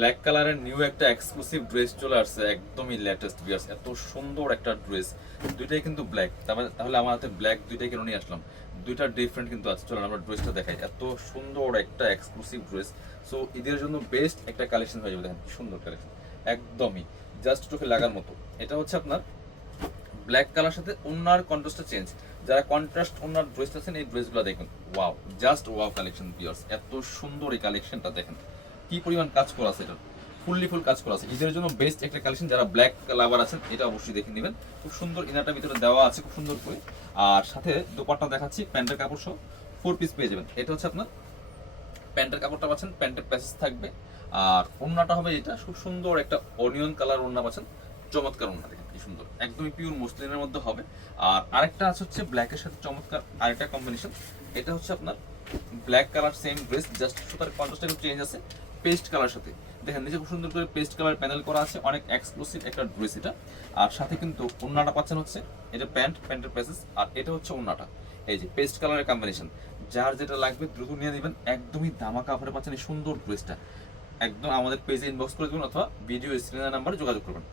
Black কালারের new একটা exclusive dress চলে আসছে, একদমই লেটেস্ট ভিউয়ার্স। এত সুন্দর একটা ড্রেস, দুইটাই কিন্তু ব্ল্যাক। তাহলে আমার হাতে ব্ল্যাক দুইটাই কেন নিয়ে আসলাম, দুইটা ডিফারেন্ট কিন্তু আছে। চলেন আমরা ড্রেসটা দেখাই। এত সুন্দর একটা এক্সক্লুসিভ ড্রেস, সো ঈদের জন্য বেস্ট একটা কালেকশন হয়ে যাবে। দেখেন কি সুন্দর কালেকশন, একদমই জাস্ট চোখে লাগার মতো। এটা হচ্ছে আপনার ব্ল্যাক কালার সাথে ওনার কন্ট্রাস্টটা চেঞ্জ। যারা কন্ট্রাস্ট ওনার ড্রেস আছেন এই ড্রেসগুলো দেখুন, wow, just wow collection viewers. এত সুন্দর এই কালেকশনটা দেখেন, কি পরিমাণ কাজ করা আছে। এটা ফুল কাজ করা আছে। ঈদের জন্য বেস্ট একটা কালেকশন। যারা ব্ল্যাক লাভার আছেন এটা অবশ্যই দেখে নেবেন। খুব সুন্দর ইনারটা ভিতরে দেওয়া আছে, খুব সুন্দর করে। আর সাথে দোপাট্টা দেখাচ্ছি, প্যান্টের কাপড় সহ 4 পিস পেয়ে যাবেন। এটা হচ্ছে আপনার প্যান্টের কাপড়টা পাচ্ছেন, প্যান্টের প্যাসেজ থাকবে। আর ওড়নাটা হবে এটা, খুব সুন্দর একটা অনিয়ন কালার ওড়না পাচ্ছেন, চমৎকার ওড়না। দেখেন কি সুন্দর, একদমই পিওর মসলিনের মধ্যে হবে। আর আরেকটা আছে হচ্ছে ব্ল্যাকের সাথে চমৎকার আরেকটা কম্বিনেশন। এটা হচ্ছে আপনার black colour same dress, just সুতার কন্ট্রাস্টটা একটু চেঞ্জ আছে পেস্ট কালার সাথে। দেখেন নিচে খুব সুন্দর করে পেস্ট কালার প্যানেল করা আছে, অনেক এক্সক্লুসিভ একটা ড্রেস এটা। আর সাথে কিন্তু ওড়নাটা পাচ্ছেন হচ্ছে এটা প্যান্টের প্যাসেজ, আর এটা হচ্ছে ওড়নাটা। এই যে পেস্ট কালারের কম্বিনেশন, যার যেটা লাগবে দ্রুত নিয়ে নেবেন। একদমই ধামাকা অফারে পাচ্ছেন এই সুন্দর ড্রেসটা। একদম আমাদের পেজে ইনবক্স করে দেবেন অথবা ভিডিও স্ক্রিনের নাম্বারে যোগাযোগ করবেন।